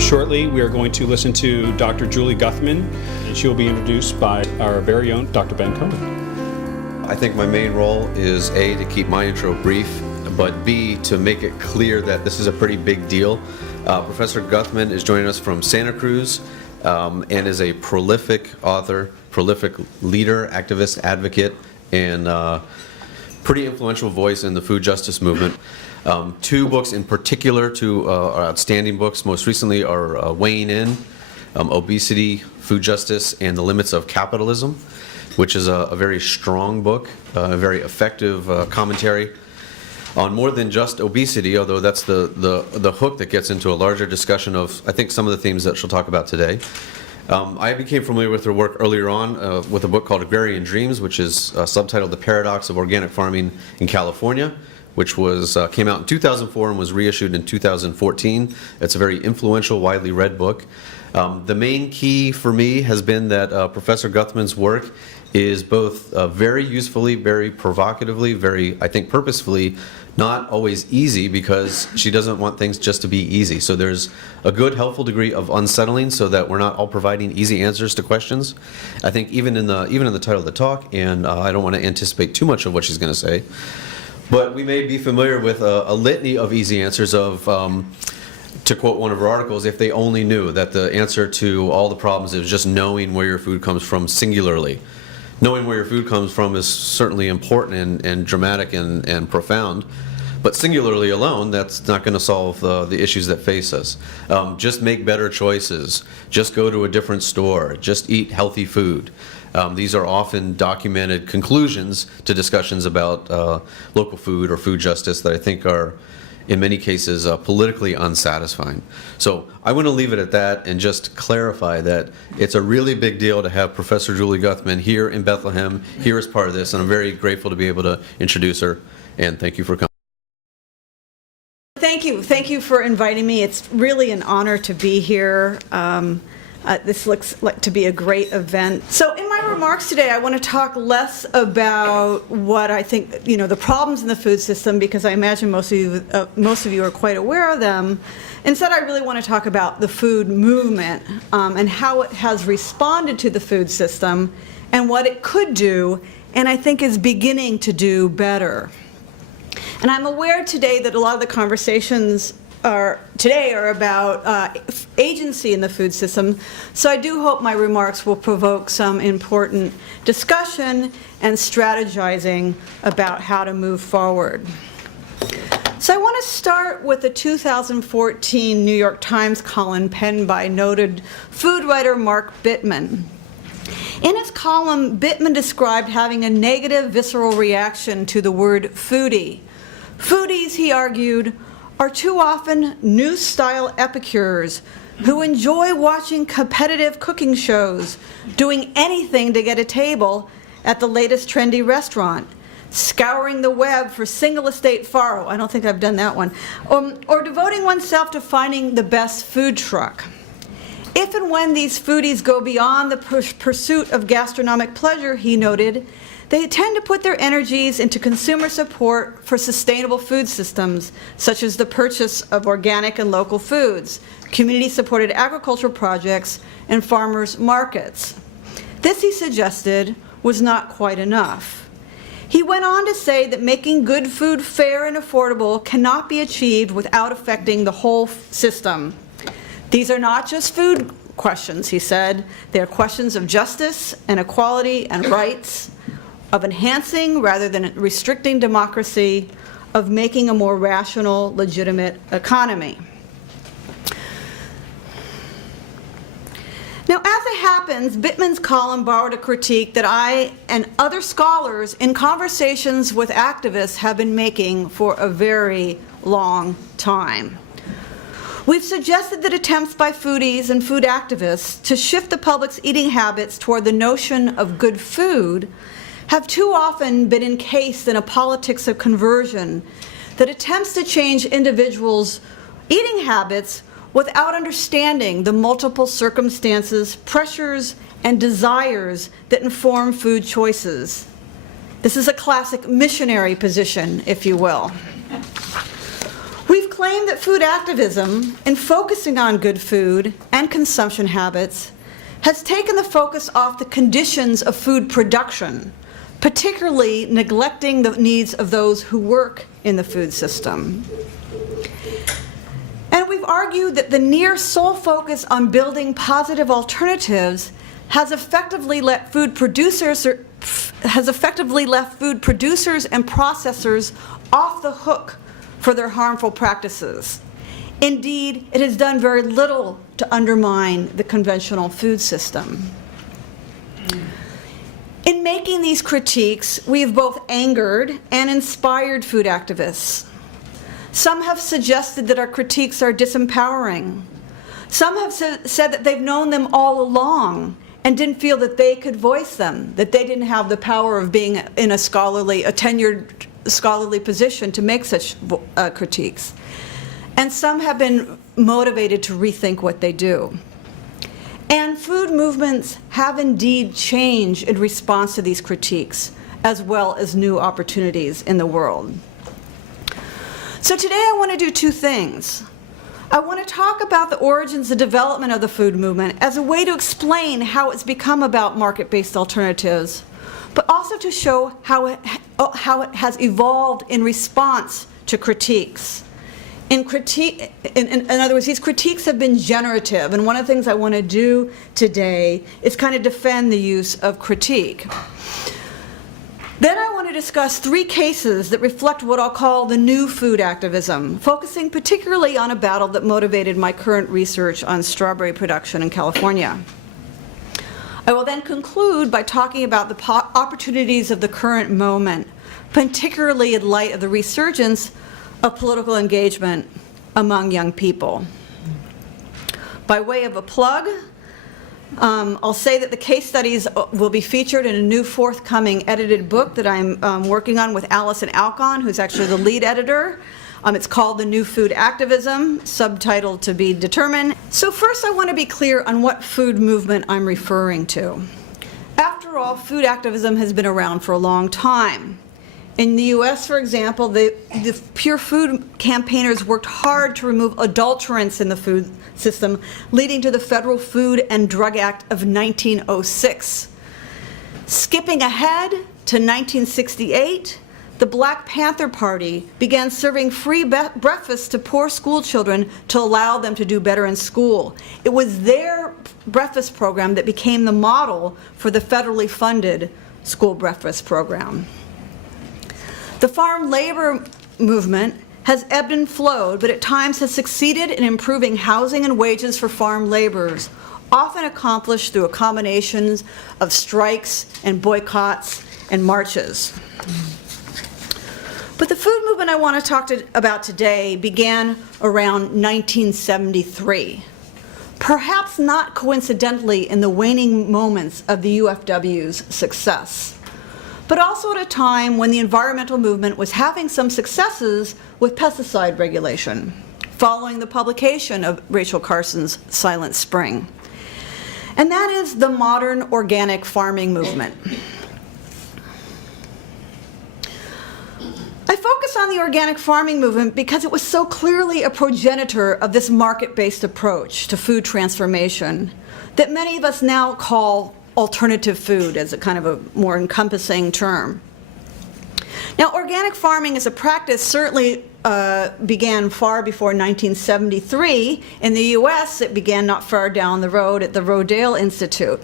Shortly, we are going to listen to Dr. Julie Guthman, and she will be introduced by our very own Dr. Ben Cohen. I think my main role is A, to keep my intro brief, but B, to make it clear that this is a pretty big deal. Professor Guthman is joining us from Santa Cruz and is a prolific author, prolific leader, activist, advocate, and pretty influential voice in the food justice movement. Two books in particular, two are outstanding books. Most recently are Weighing In, Obesity, Food Justice, and the Limits of Capitalism, which is a very strong book, a very effective commentary on more than just obesity, although that's the hook that gets into a larger discussion of, I think, some of the themes that she'll talk about today. I became familiar with her work earlier on with a book called Agrarian Dreams, which is subtitled The Paradox of Organic Farming in California, which came out in 2004 and was reissued in 2014. It's a very influential, widely read book. The main key for me has been that Professor Guthman's work is both very usefully, very provocatively, very, I think, purposefully, not always easy, because she doesn't want things just to be easy. So there's a good, helpful degree of unsettling so that we're not all providing easy answers to questions. I think even in the title of the talk, and I don't want to anticipate too much of what she's going to say, but we may be familiar with a litany of easy answers of, to quote one of her articles, if they only knew that the answer to all the problems is just knowing where your food comes from singularly. Knowing where your food comes from is certainly important and dramatic and profound, but singularly alone, that's not going to solve the issues that face us. Just make better choices. Just go to a different store. Just eat healthy food. These are often documented conclusions to discussions about local food or food justice that I think are, in many cases, politically unsatisfying. So I want to leave it at that and just clarify that it's a really big deal to have Professor Julie Guthman here in Bethlehem, here as part of this, and I'm very grateful to be able to introduce her, and thank you for coming. Thank you for inviting me. It's really an honor to be here. This looks like to be a great event. So in my remarks today, I want to talk less about what I think, the problems in the food system, because I imagine most of you are quite aware of them. Instead, I really want to talk about the food movement and how it has responded to the food system and what it could do, and I think is beginning to do better. And I'm aware today that a lot of the conversations today are about agency in the food system, so I do hope my remarks will provoke some important discussion and strategizing about how to move forward. So I want to start with the 2014 New York Times column penned by noted food writer Mark Bittman. In his column, Bittman described having a negative visceral reaction to the word foodie. Foodies, he argued, are too often new-style epicures who enjoy watching competitive cooking shows, doing anything to get a table at the latest trendy restaurant, scouring the web for single-estate faro, I don't think I've done that one, or devoting oneself to finding the best food truck. If and when these foodies go beyond the pursuit of gastronomic pleasure, he noted, they tend to put their energies into consumer support for sustainable food systems, such as the purchase of organic and local foods, community-supported agricultural projects, and farmers' markets. This, he suggested, was not quite enough. He went on to say that making good food fair and affordable cannot be achieved without affecting the whole system. These are not just food questions, he said. They are questions of justice and equality and rights, of enhancing rather than restricting democracy, of making a more rational, legitimate economy. Now, as it happens, Bittman's column borrowed a critique that I and other scholars in conversations with activists have been making for a very long time. We've suggested that attempts by foodies and food activists to shift the public's eating habits toward the notion of good food have too often been encased in a politics of conversion that attempts to change individuals' eating habits without understanding the multiple circumstances, pressures, and desires that inform food choices. This is a classic missionary position, if you will. We've claimed that food activism, in focusing on good food and consumption habits, has taken the focus off the conditions of food production, particularly neglecting the needs of those who work in the food system. And we've argued that the near sole focus on building positive alternatives has effectively left food producers and processors off the hook for their harmful practices. Indeed, it has done very little to undermine the conventional food system. In making these critiques, we have both angered and inspired food activists. Some have suggested that our critiques are disempowering. Some have said that they've known them all along and didn't feel that they could voice them, that they didn't have the power of being in a tenured scholarly position to make such critiques. And some have been motivated to rethink what they do. And food movements have indeed changed in response to these critiques, as well as new opportunities in the world. So today I want to do two things. I want to talk about the origins and development of the food movement as a way to explain how it's become about market-based alternatives, but also to show how it has evolved in response to critiques. In other words, these critiques have been generative, and one of the things I want to do today is kind of defend the use of critique. Then I want to discuss three cases that reflect what I'll call the new food activism, focusing particularly on a battle that motivated my current research on strawberry production in California. I will then conclude by talking about the opportunities of the current moment, particularly in light of the resurgence of political engagement among young people. By way of a plug, I'll say that the case studies will be featured in a new forthcoming edited book that I'm working on with Allison Alcon, who's actually the lead editor. It's called The New Food Activism, subtitled to be determined. So first I want to be clear on what food movement I'm referring to. After all, food activism has been around for a long time. In the US, for example, the pure food campaigners worked hard to remove adulterants in the food system, leading to the Federal Food and Drug Act of 1906. Skipping ahead to 1968, the Black Panther Party began serving free breakfast to poor school children to allow them to do better in school. It was their breakfast program that became the model for the federally funded school breakfast program. The farm labor movement has ebbed and flowed, but at times has succeeded in improving housing and wages for farm laborers, often accomplished through a combination of strikes and boycotts and marches. But the food movement I want to talk about today began around 1973, perhaps not coincidentally in the waning moments of the UFW's success, but also at a time when the environmental movement was having some successes with pesticide regulation, following the publication of Rachel Carson's Silent Spring. And that is the modern organic farming movement. I focus on the organic farming movement because it was so clearly a progenitor of this market-based approach to food transformation that many of us now call alternative food as a kind of a more encompassing term. Now, organic farming as a practice certainly began far before 1973. In the US, it began not far down the road at the Rodale Institute.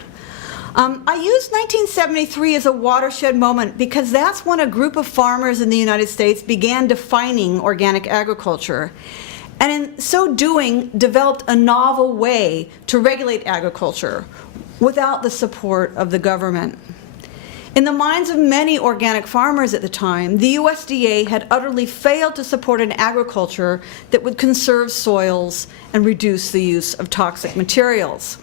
I use 1973 as a watershed moment because that's when a group of farmers in the United States began defining organic agriculture, and in so doing developed a novel way to regulate agriculture without the support of the government. In the minds of many organic farmers at the time, the USDA had utterly failed to support an agriculture that would conserve soils and reduce the use of toxic materials.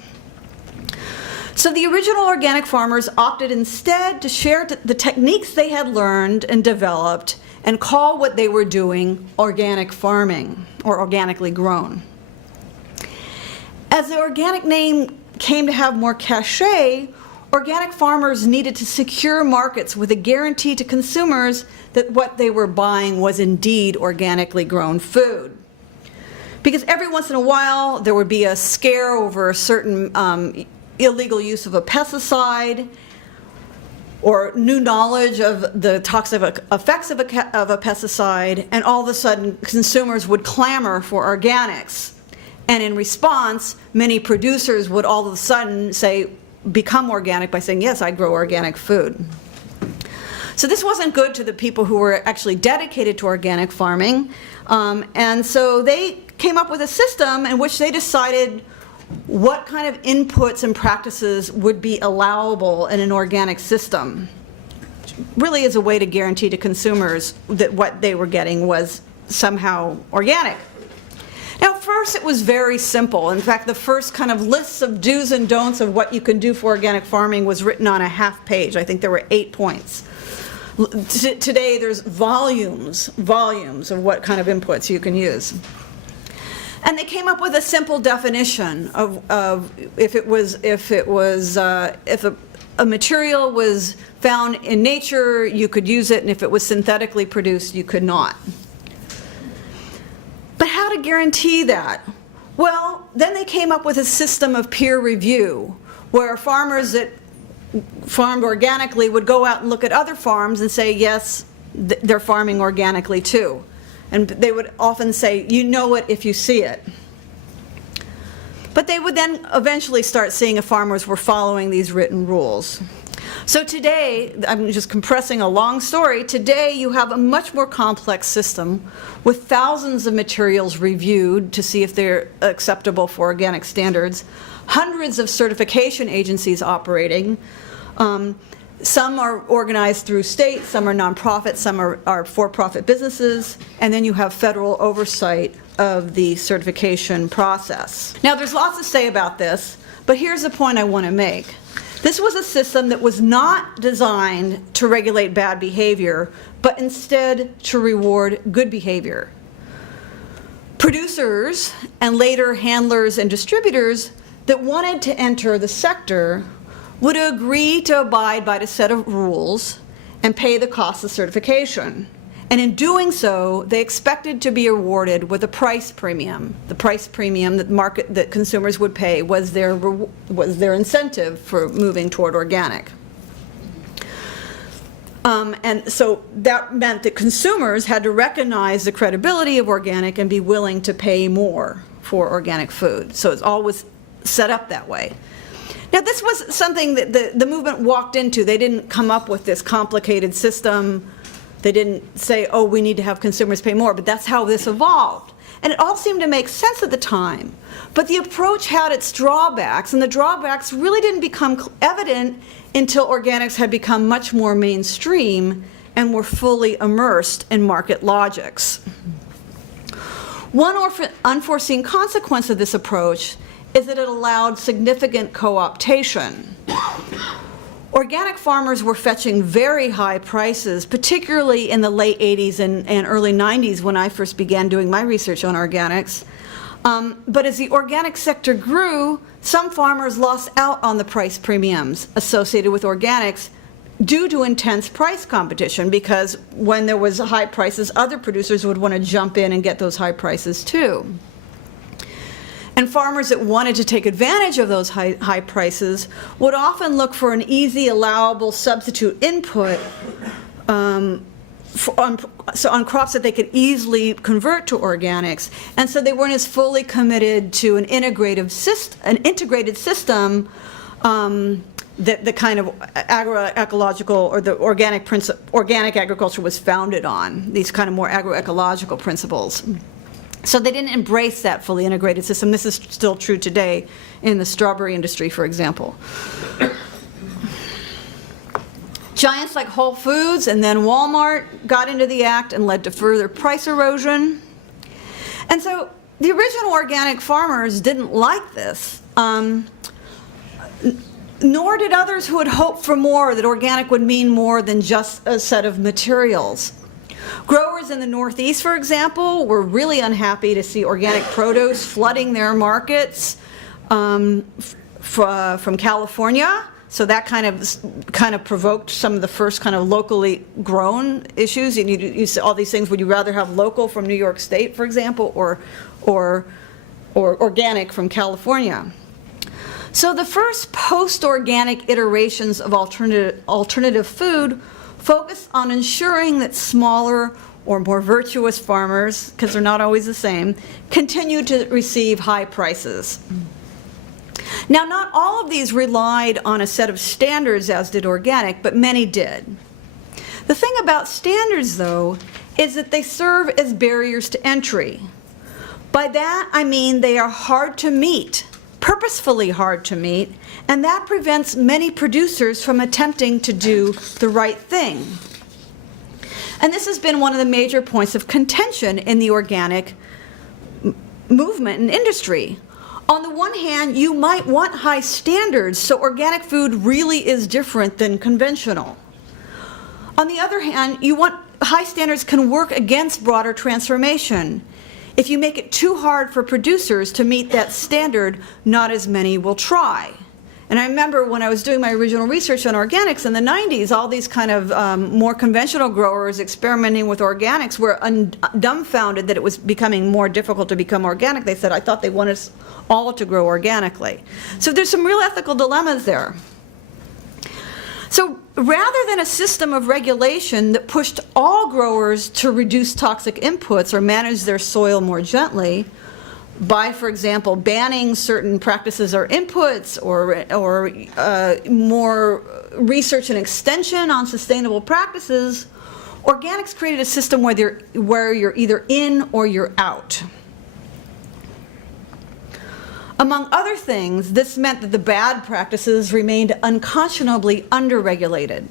So the original organic farmers opted instead to share the techniques they had learned and developed and call what they were doing organic farming, or organically grown. As the organic name came to have more cachet, organic farmers needed to secure markets with a guarantee to consumers that what they were buying was indeed organically grown food. Because every once in a while there would be a scare over a certain illegal use of a pesticide, or new knowledge of the toxic effects of a pesticide, and all of a sudden consumers would clamor for organics. And in response, many producers would all of a sudden become organic by saying, yes, I grow organic food. So this wasn't good to the people who were actually dedicated to organic farming. And so they came up with a system in which they decided what kind of inputs and practices would be allowable in an organic system. Really is a way to guarantee to consumers that what they were getting was somehow organic. Now, first it was very simple. In fact, the first kind of lists of do's and don'ts of what you can do for organic farming was written on a half page. I think there were 8 points. Today there's volumes of what kind of inputs you can use. And they came up with a simple definition of if a material was found in nature, you could use it, and if it was synthetically produced, you could not. But how to guarantee that? Well, then they came up with a system of peer review, where farmers that farmed organically would go out and look at other farms and say, yes, they're farming organically too. And they would often say, you know it if you see it. But they would then eventually start seeing if farmers were following these written rules. So today, I'm just compressing a long story, today you have a much more complex system with thousands of materials reviewed to see if they're acceptable for organic standards, hundreds of certification agencies operating. Some are organized through state, some are nonprofit, some are for-profit businesses, and then you have federal oversight of the certification process. Now, there's lots to say about this, but here's the point I want to make. This was a system that was not designed to regulate bad behavior, but instead to reward good behavior. Producers, and later handlers and distributors, that wanted to enter the sector would agree to abide by a set of rules and pay the cost of certification. And in doing so, they expected to be rewarded with a price premium. The price premium that consumers would pay was their incentive for moving toward organic. And so that meant that consumers had to recognize the credibility of organic and be willing to pay more for organic food. So it's always set up that way. Now, this was something that the movement walked into. They didn't come up with this complicated system. They didn't say, oh, we need to have consumers pay more, but that's how this evolved. And it all seemed to make sense at the time. But the approach had its drawbacks, and the drawbacks really didn't become evident until organics had become much more mainstream and were fully immersed in market logics. One unforeseen consequence of this approach is that it allowed significant co-optation. Organic farmers were fetching very high prices, particularly in the late 80s and early 90s when I first began doing my research on organics. But as the organic sector grew, some farmers lost out on the price premiums associated with organics due to intense price competition, because when there was high prices, other producers would want to jump in and get those high prices too. And farmers that wanted to take advantage of those high prices would often look for an easy, allowable substitute input on crops that they could easily convert to organics. And so they weren't as fully committed to an integrated system that the kind of agroecological or the organic agriculture was founded on, these kind of more agroecological principles. So they didn't embrace that fully integrated system. This is still true today in the strawberry industry, for example. Giants like Whole Foods and then Walmart got into the act and led to further price erosion. And so the original organic farmers didn't like this, nor did others who had hoped for more, that organic would mean more than just a set of materials. Growers in the Northeast, for example, were really unhappy to see organic produce flooding their markets from California. So that kind of provoked some of the first kind of locally grown issues. And you see all these things. Would you rather have local from New York State, for example, or organic from California? So the first post-organic iterations of alternative food focus on ensuring that smaller or more virtuous farmers, because they're not always the same, continue to receive high prices. Now, not all of these relied on a set of standards as did organic, but many did. The thing about standards, though, is that they serve as barriers to entry. By that, I mean they are hard to meet, purposefully hard to meet, and that prevents many producers from attempting to do the right thing. And this has been one of the major points of contention in the organic movement and industry. On the one hand, you might want high standards, so organic food really is different than conventional. On the other hand, high standards can work against broader transformation. If you make it too hard for producers to meet that standard, not as many will try. And I remember when I was doing my original research on organics in the 90s, all these kind of more conventional growers experimenting with organics were dumbfounded that it was becoming more difficult to become organic. They said, I thought they wanted us all to grow organically. So there's some real ethical dilemmas there. So rather than a system of regulation that pushed all growers to reduce toxic inputs or manage their soil more gently, by, for example, banning certain practices or inputs, or more research and extension on sustainable practices, organics created a system where you're either in or you're out. Among other things, this meant that the bad practices remained unconscionably underregulated.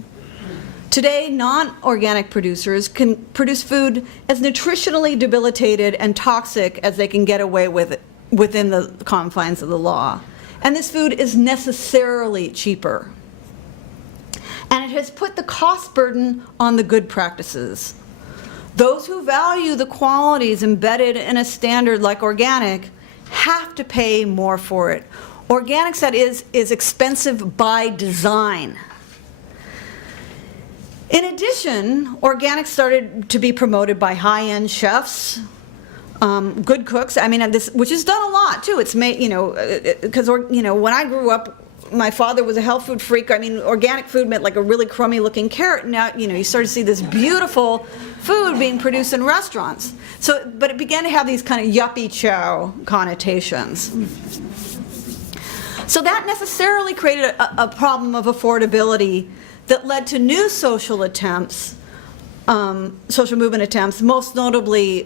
Today, non-organic producers can produce food as nutritionally debilitated and toxic as they can get away with it within the confines of the law. And this food is necessarily cheaper. And it has put the cost burden on the good practices. Those who value the qualities embedded in a standard like organic have to pay more for it. Organics, that is expensive by design. In addition, organics started to be promoted by high-end chefs, good cooks. I mean, which is done a lot too. It's made, because when I grew up, my father was a health food freak. I mean, organic food meant like a really crummy-looking carrot. Now, you start to see this beautiful food being produced in restaurants. But it began to have these kind of yuppie chow connotations. So that necessarily created a problem of affordability that led to new social movement attempts, most notably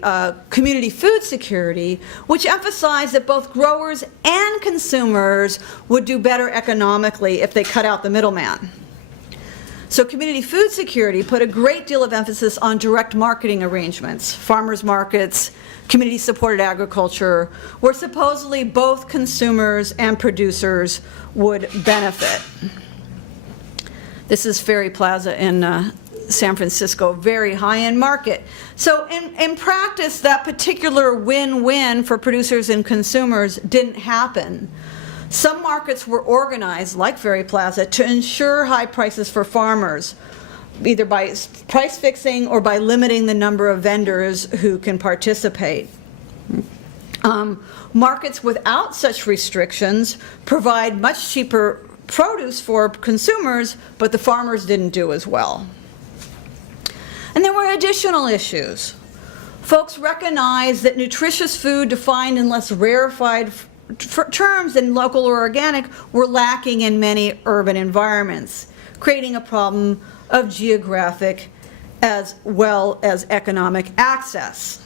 community food security, which emphasized that both growers and consumers would do better economically if they cut out the middleman. So community food security put a great deal of emphasis on direct marketing arrangements, farmers markets, community-supported agriculture, where supposedly both consumers and producers would benefit. This is Ferry Plaza in San Francisco, very high-end market. So in practice, that particular win-win for producers and consumers didn't happen. Some markets were organized, like Ferry Plaza, to ensure high prices for farmers, either by price fixing or by limiting the number of vendors who can participate. Markets without such restrictions provide much cheaper produce for consumers, but the farmers didn't do as well. And there were additional issues. Folks recognized that nutritious food defined in less rarefied terms than local or organic were lacking in many urban environments, creating a problem of geographic as well as economic access.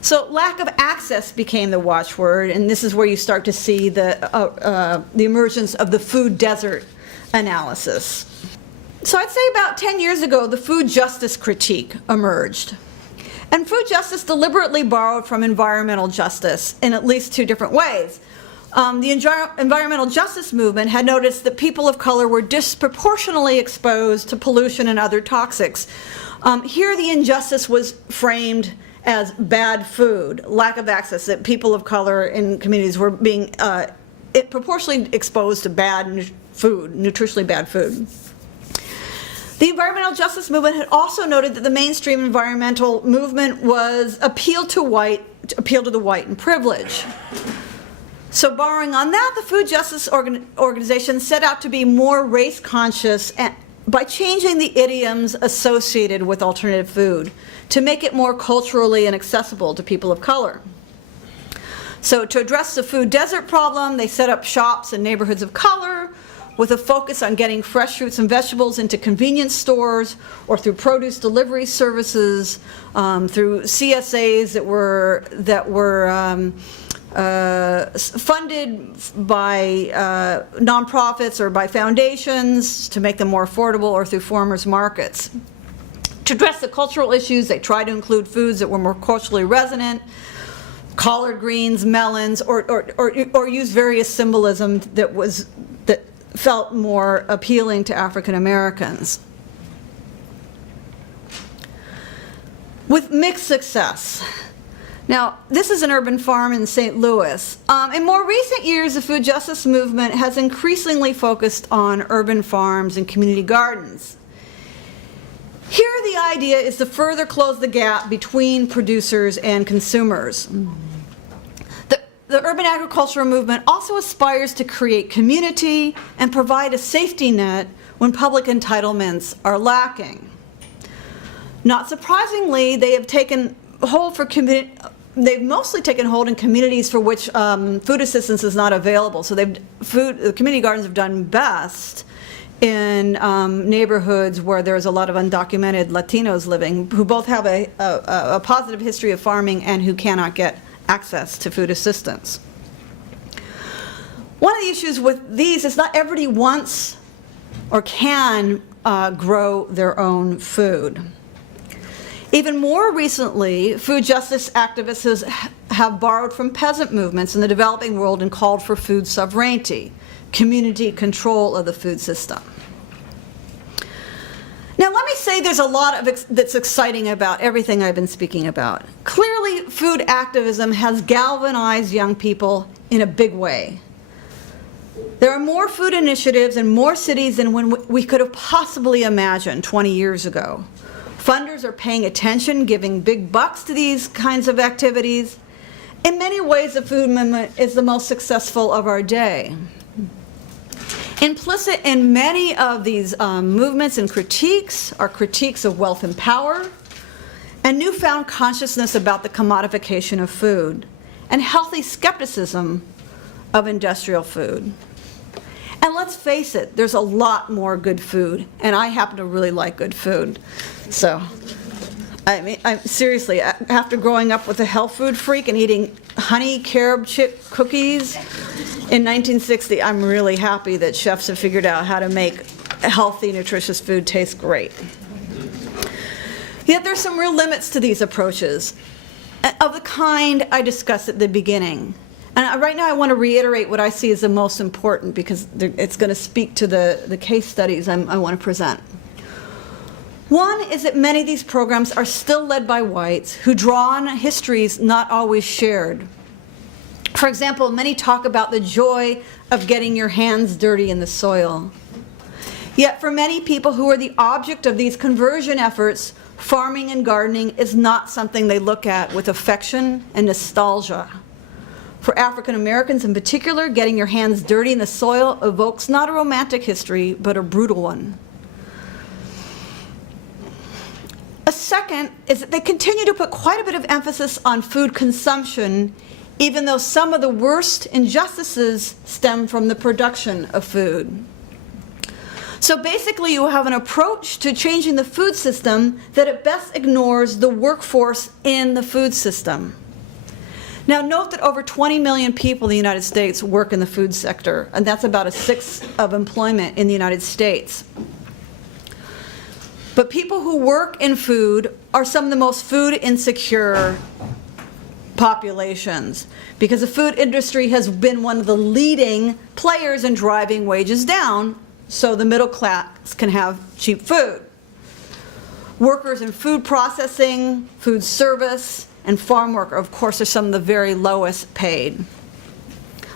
So lack of access became the watchword, and this is where you start to see the emergence of the food desert analysis. So I'd say about 10 years ago, the food justice critique emerged. And food justice deliberately borrowed from environmental justice in at least two different ways. The environmental justice movement had noticed that people of color were disproportionately exposed to pollution and other toxics. Here the injustice was framed as bad food, lack of access, that people of color in communities were being proportionally exposed to bad food, nutritionally bad food. The environmental justice movement had also noted that the mainstream environmental movement was appeal to the white and privileged. So borrowing on that, the food justice organization set out to be more race conscious by changing the idioms associated with alternative food to make it more culturally and accessible to people of color. So to address the food desert problem, they set up shops in neighborhoods of color with a focus on getting fresh fruits and vegetables into convenience stores or through produce delivery services, through CSAs that were funded by nonprofits or by foundations to make them more affordable, or through farmers markets. To address the cultural issues, they tried to include foods that were more culturally resonant, collard greens, melons, or use various symbolism that felt more appealing to African Americans. With mixed success. Now, this is an urban farm in St. Louis. In more recent years, the food justice movement has increasingly focused on urban farms and community gardens. Here, the idea is to further close the gap between producers and consumers. The urban agricultural movement also aspires to create community and provide a safety net when public entitlements are lacking. Not surprisingly, they have taken hold they've mostly taken hold in communities for which food assistance is not available. So the community gardens have done best in neighborhoods where there's a lot of undocumented Latinos living, who both have a positive history of farming and who cannot get access to food assistance. One of the issues with these is not everybody wants or can grow their own food. Even more recently, food justice activists have borrowed from peasant movements in the developing world and called for food sovereignty, community control of the food system. Now, let me say there's a lot that's exciting about everything I've been speaking about. Clearly, food activism has galvanized young people in a big way. There are more food initiatives in more cities than we could have possibly imagined 20 years ago. Funders are paying attention, giving big bucks to these kinds of activities. In many ways, the food movement is the most successful of our day. Implicit in many of these movements and critiques are critiques of wealth and power, and newfound consciousness about the commodification of food, and healthy skepticism of industrial food. And let's face it, there's a lot more good food, and I happen to really like good food. So, I mean, seriously, after growing up with a health food freak and eating honey carob chip cookies in 1960, I'm really happy that chefs have figured out how to make healthy, nutritious food taste great. Yet there's some real limits to these approaches, of the kind I discussed at the beginning. And right now I want to reiterate what I see as the most important, because it's going to speak to the case studies I want to present. One is that many of these programs are still led by whites who draw on histories not always shared. For example, many talk about the joy of getting your hands dirty in the soil. Yet for many people who are the object of these conversion efforts, farming and gardening is not something they look at with affection and nostalgia. For African Americans in particular, getting your hands dirty in the soil evokes not a romantic history, but a brutal one. A second is that they continue to put quite a bit of emphasis on food consumption, even though some of the worst injustices stem from the production of food. So basically, you have an approach to changing the food system that at best ignores the workforce in the food system. Now, note that over 20 million people in the United States work in the food sector, and that's about a sixth of employment in the United States. But people who work in food are some of the most food insecure populations, because the food industry has been one of the leading players in driving wages down so the middle class can have cheap food. Workers in food processing, food service, and farm work, of course, are some of the very lowest paid.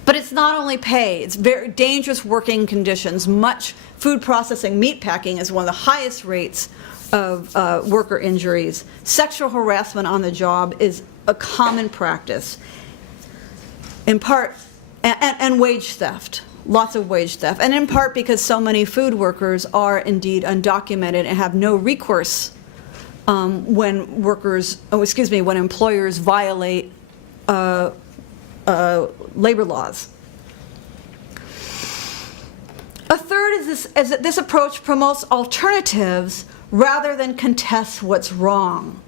But it's not only pay, it's very dangerous working conditions. Much food processing, meat packing is one of the highest rates of worker injuries. Sexual harassment on the job is a common practice. In part, and wage theft, lots of wage theft. And in part because so many food workers are indeed undocumented and have no recourse when employers violate labor laws. A third is that this approach promotes alternatives rather than contests what's wrong.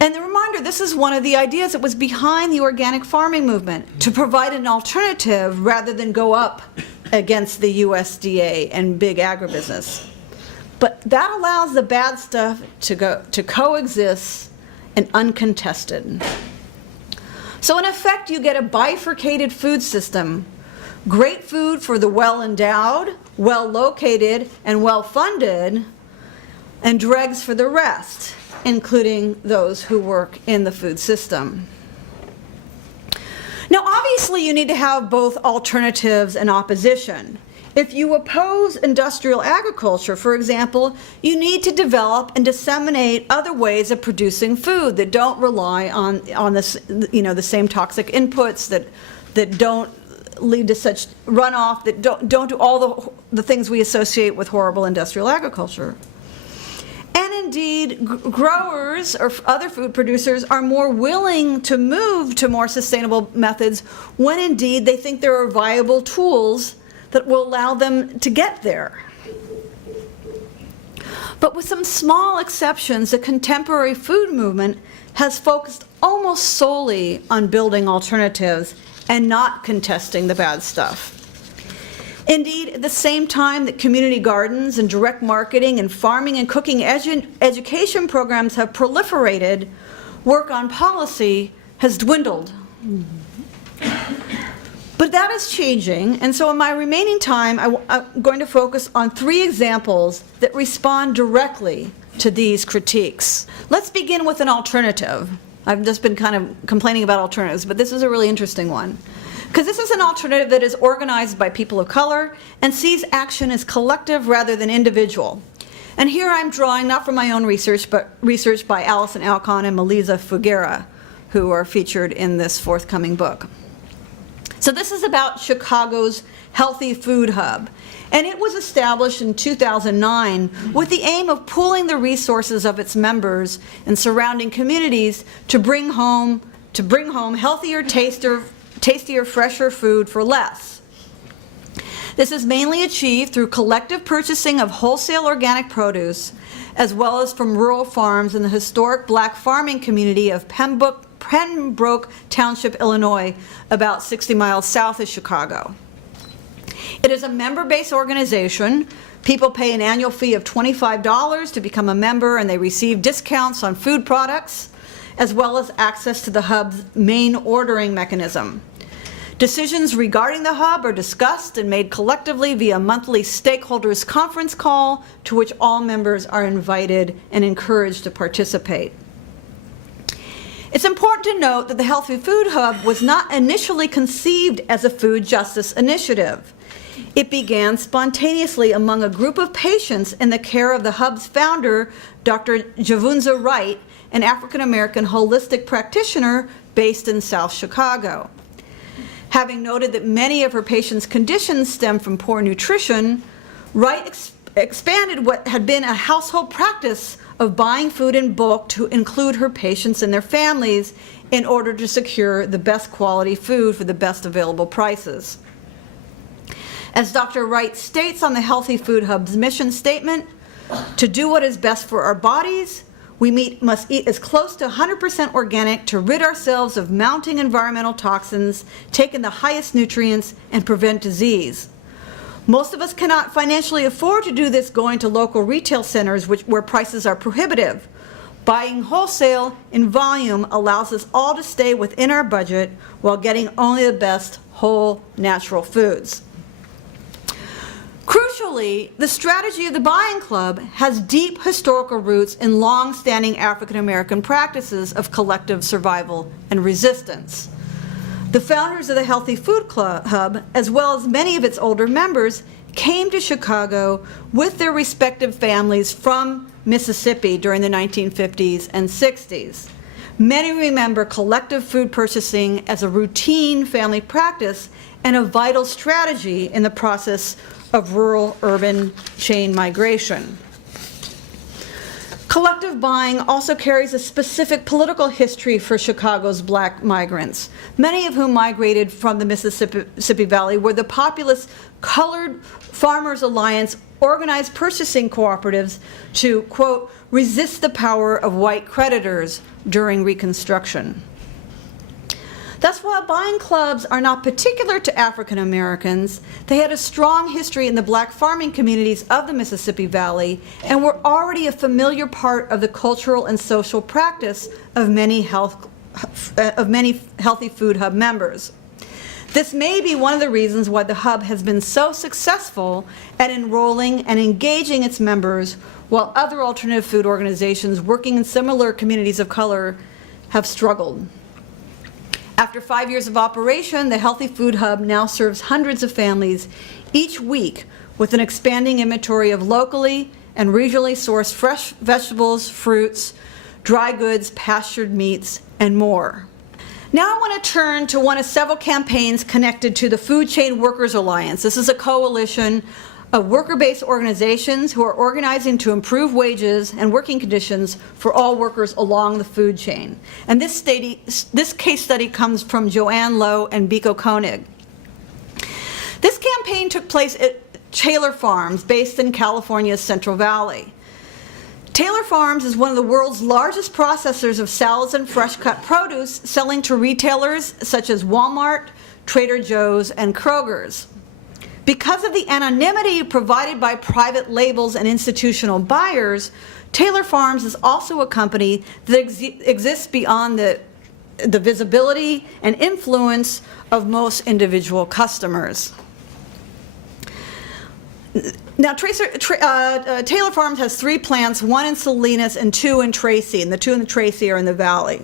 And the reminder, this is one of the ideas that was behind the organic farming movement, to provide an alternative rather than go up against the USDA and big agribusiness. But that allows the bad stuff to coexist and uncontested. So in effect, you get a bifurcated food system. Great food for the well-endowed, well-located, and well-funded, and dregs for the rest, including those who work in the food system. Now, obviously, you need to have both alternatives and opposition. If you oppose industrial agriculture, for example, you need to develop and disseminate other ways of producing food that don't rely on this, the same toxic inputs, that don't lead to such runoff, that don't do all the things we associate with horrible industrial agriculture. And indeed, growers or other food producers are more willing to move to more sustainable methods when indeed they think there are viable tools that will allow them to get there. But with some small exceptions, the contemporary food movement has focused almost solely on building alternatives and not contesting the bad stuff. Indeed, at the same time that community gardens and direct marketing and farming and cooking education programs have proliferated, work on policy has dwindled. But that is changing, and so in my remaining time, I'm going to focus on 3 examples that respond directly to these critiques. Let's begin with an alternative. I've just been kind of complaining about alternatives, but this is a really interesting one. Because this is an alternative that is organized by people of color and sees action as collective rather than individual. And here I'm drawing not from my own research, but research by Alison Alcon and Melisa Figueira, who are featured in this forthcoming book. So this is about Chicago's Healthy Food Hub, and it was established in 2009 with the aim of pooling the resources of its members and surrounding communities to bring home healthier, tastier, fresher food for less. This is mainly achieved through collective purchasing of wholesale organic produce, as well as from rural farms in the historic black farming community of Pembroke Township, Illinois, about 60 miles south of Chicago. It is a member-based organization. People pay an annual fee of $25 to become a member, and they receive discounts on food products, as well as access to the hub's main ordering mechanism. Decisions regarding the hub are discussed and made collectively via a monthly stakeholders conference call, to which all members are invited and encouraged to participate. It's important to note that the Healthy Food Hub was not initially conceived as a food justice initiative. It began spontaneously among a group of patients in the care of the hub's founder, Dr. Javunza Wright, an African-American holistic practitioner based in South Chicago. Having noted that many of her patients' conditions stem from poor nutrition, Wright expanded what had been a household practice of buying food in bulk to include her patients and their families in order to secure the best quality food for the best available prices. As Dr. Wright states on the Healthy Food Hub's mission statement, to do what is best for our bodies, we must eat as close to 100% organic to rid ourselves of mounting environmental toxins, take in the highest nutrients, and prevent disease. Most of us cannot financially afford to do this going to local retail centers where prices are prohibitive. Buying wholesale in volume allows us all to stay within our budget while getting only the best whole natural foods. Crucially, the strategy of the Buying Club has deep historical roots in long-standing African American practices of collective survival and resistance. The founders of the Healthy Food Hub, as well as many of its older members, came to Chicago with their respective families from Mississippi during the 1950s and 60s. Many remember collective food purchasing as a routine family practice and a vital strategy in the process of rural-urban chain migration. Collective buying also carries a specific political history for Chicago's black migrants, many of whom migrated from the Mississippi Valley, where the populist Colored Farmers Alliance organized purchasing cooperatives to, quote, resist the power of white creditors during Reconstruction. Thus, while buying clubs are not particular to African Americans, they had a strong history in the black farming communities of the Mississippi Valley and were already a familiar part of the cultural and social practice of many Healthy Food Hub members. This may be one of the reasons why the Hub has been so successful at enrolling and engaging its members, while other alternative food organizations working in similar communities of color have struggled. After 5 years of operation, the Healthy Food Hub now serves hundreds of families each week with an expanding inventory of locally and regionally sourced fresh vegetables, fruits, dry goods, pastured meats, and more. Now I want to turn to one of several campaigns connected to the Food Chain Workers Alliance. This is a coalition of worker-based organizations who are organizing to improve wages and working conditions for all workers along the food chain. And this case study comes from Joanne Lowe and Biko Koenig. This campaign took place at Taylor Farms, based in California's Central Valley. Taylor Farms is one of the world's largest processors of salads and fresh-cut produce, selling to retailers such as Walmart, Trader Joe's, and Kroger's. Because of the anonymity provided by private labels and institutional buyers, Taylor Farms is also a company that exists beyond the visibility and influence of most individual customers. Now, Taylor Farms has 3 plants, 1 in Salinas and 2 in Tracy, and the 2 in the Tracy are in the valley.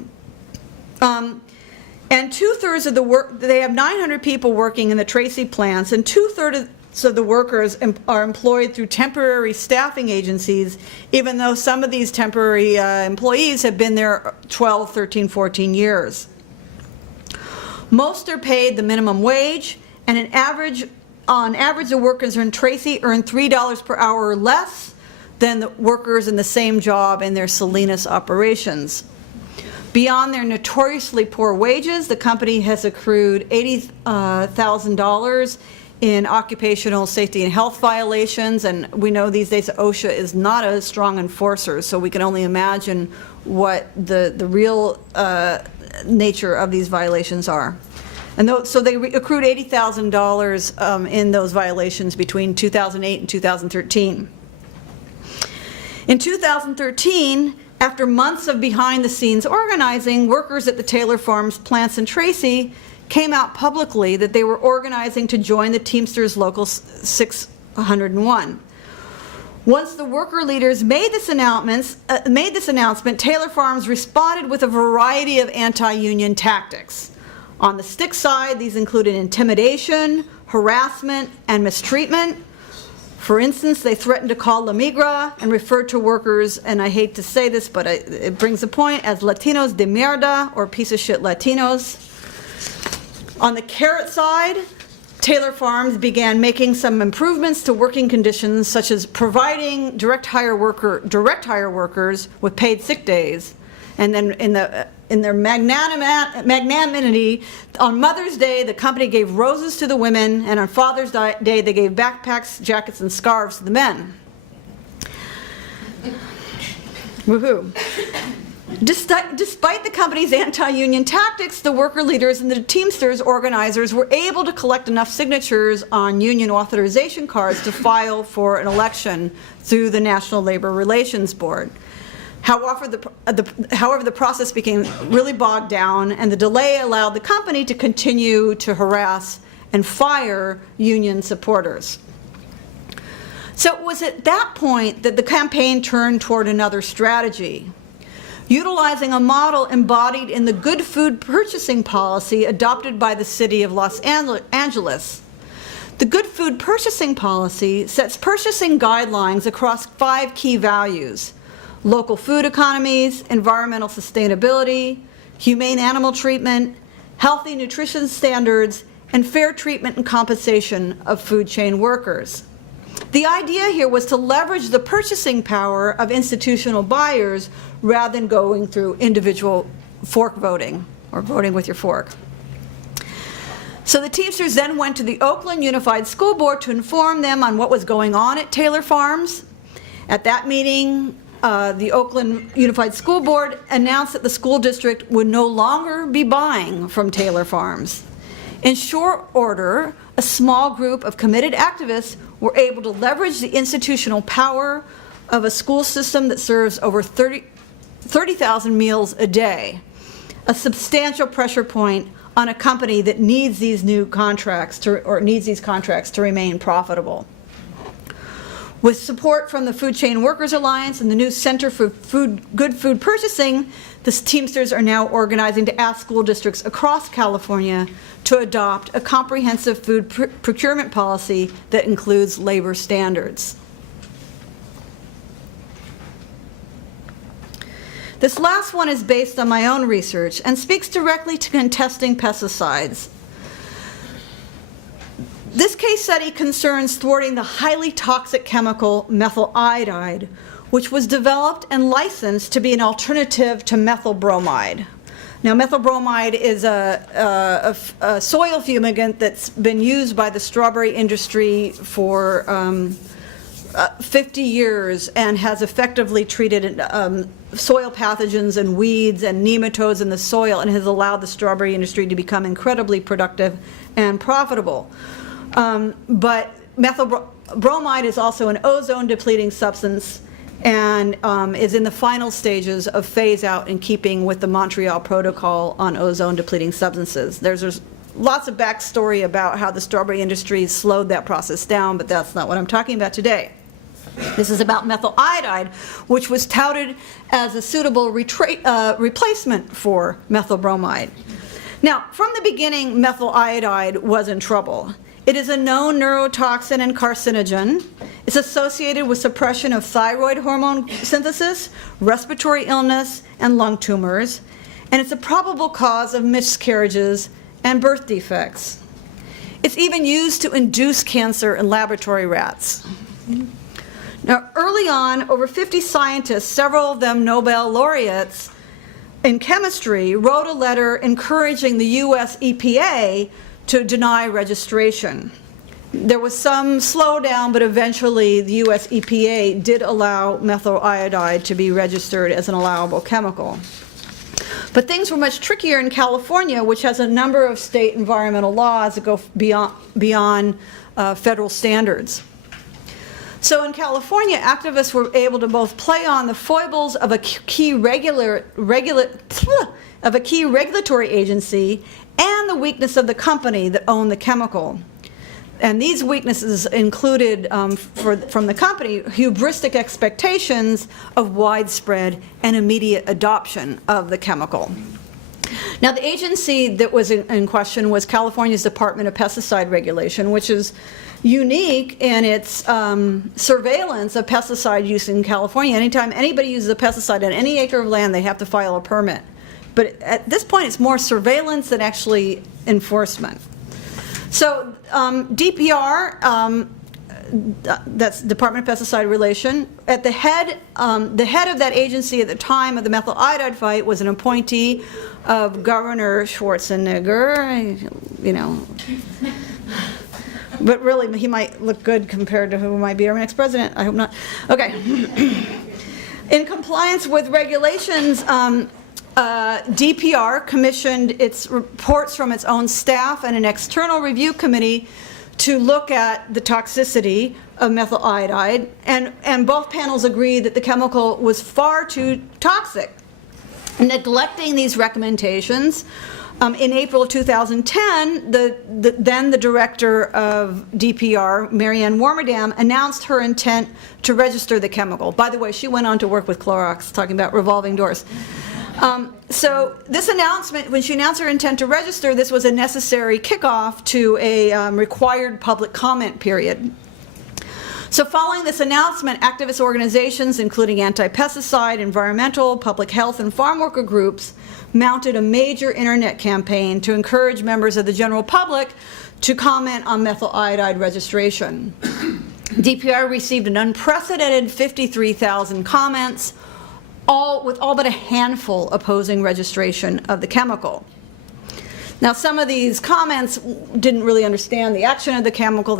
And 2/3 of the work, they have 900 people working in the Tracy plants, and 2/3 of the workers are employed through temporary staffing agencies, even though some of these temporary employees have been there 12, 13, 14 years. Most are paid the minimum wage, and on average, the workers in Tracy earn $3 per hour or less than the workers in the same job in their Salinas operations. Beyond their notoriously poor wages, the company has accrued $80,000 in occupational safety and health violations, and we know these days OSHA is not a strong enforcer, so we can only imagine what the real nature of these violations are. And so they accrued $80,000 in those violations between 2008 and 2013. In 2013, after months of behind-the-scenes organizing, workers at the Taylor Farms plants in Tracy came out publicly that they were organizing to join the Teamsters Local 601. Once the worker leaders made this announcement, Taylor Farms responded with a variety of anti-union tactics. On the stick side, these included intimidation, harassment, and mistreatment. For instance, they threatened to call La Migra and referred to workers, and I hate to say this, but it brings a point, as Latinos de mierda, or piece of shit Latinos. On the carrot side, Taylor Farms began making some improvements to working conditions, such as providing direct hire workers with paid sick days. And then in their magnanimity, on Mother's Day, the company gave roses to the women, and on Father's Day, they gave backpacks, jackets, and scarves to the men. Woohoo. Despite the company's anti-union tactics, the worker leaders and the Teamsters organizers were able to collect enough signatures on union authorization cards to file for an election through the National Labor Relations Board. However, the process became really bogged down, and the delay allowed the company to continue to harass and fire union supporters. So it was at that point that the campaign turned toward another strategy. utilizing a model embodied in the Good Food Purchasing Policy adopted by the city of Los Angeles. The Good Food Purchasing Policy sets purchasing guidelines across 5 key values: local food economies, environmental sustainability, humane animal treatment, healthy nutrition standards, and fair treatment and compensation of food chain workers. The idea here was to leverage the purchasing power of institutional buyers rather than going through individual fork voting, or voting with your fork. So the Teamsters then went to the Oakland Unified School Board to inform them on what was going on at Taylor Farms. At that meeting, the Oakland Unified School Board announced that the school district would no longer be buying from Taylor Farms. In short order, a small group of committed activists were able to leverage the institutional power of a school system that serves over 30,000 meals a day, a substantial pressure point on a company that needs these new contracts needs these contracts to remain profitable. With support from the Food Chain Workers Alliance and the new Center for Good Food Purchasing, the Teamsters are now organizing to ask school districts across California to adopt a comprehensive food procurement policy that includes labor standards. This last one is based on my own research and speaks directly to contesting pesticides. This case study concerns thwarting the highly toxic chemical methyl iodide, which was developed and licensed to be an alternative to methyl bromide. Now, methyl bromide is a soil fumigant that's been used by the strawberry industry for 50 years and has effectively treated soil pathogens and weeds and nematodes in the soil, and has allowed the strawberry industry to become incredibly productive and profitable. But methyl bromide is also an ozone-depleting substance and is in the final stages of phase-out in keeping with the Montreal Protocol on ozone-depleting substances. There's lots of backstory about how the strawberry industry slowed that process down, but that's not what I'm talking about today. This is about methyl iodide, which was touted as a suitable replacement for methyl bromide. Now, from the beginning, methyl iodide was in trouble. It is a known neurotoxin and carcinogen. It's associated with suppression of thyroid hormone synthesis, respiratory illness, and lung tumors, and it's a probable cause of miscarriages and birth defects. It's even used to induce cancer in laboratory rats. Now, early on, over 50 scientists, several of them Nobel laureates in chemistry, wrote a letter encouraging the US EPA to deny registration. There was some slowdown, but eventually the US EPA did allow methyl iodide to be registered as an allowable chemical. But things were much trickier in California, which has a number of state environmental laws that go beyond federal standards. So in California, activists were able to both play on the foibles of a key regulatory agency and the weakness of the company that owned the chemical. And these weaknesses included, from the company, hubristic expectations of widespread and immediate adoption of the chemical. Now, the agency that was in question was California's Department of Pesticide Regulation, which is unique in its surveillance of pesticide use in California. Anytime anybody uses a pesticide on any acre of land, they have to file a permit. But at this point, it's more surveillance than actually enforcement. So DPR, that's Department of Pesticide Regulation, at the head of that agency at the time of the methyl iodide fight was an appointee of Governor Schwarzenegger, you know. But really, he might look good compared to who might be our next president. I hope not. Okay. In compliance with regulations, DPR commissioned its reports from its own staff and an external review committee to look at the toxicity of methyl iodide, and both panels agreed that the chemical was far too toxic. Neglecting these recommendations, in April 2010, then the director of DPR, Marianne Warmerdam, announced her intent to register the chemical. By the way, she went on to work with Clorox, talking about revolving doors. So this announcement, when she announced her intent to register, this was a necessary kickoff to a required public comment period. So following this announcement, activist organizations, including anti-pesticide, environmental, public health, and farm worker groups, mounted a major internet campaign to encourage members of the general public to comment on methyl iodide registration. DPR received an unprecedented 53,000 comments, with all but a handful opposing registration of the chemical. Now, some of these comments didn't really understand the action of the chemical.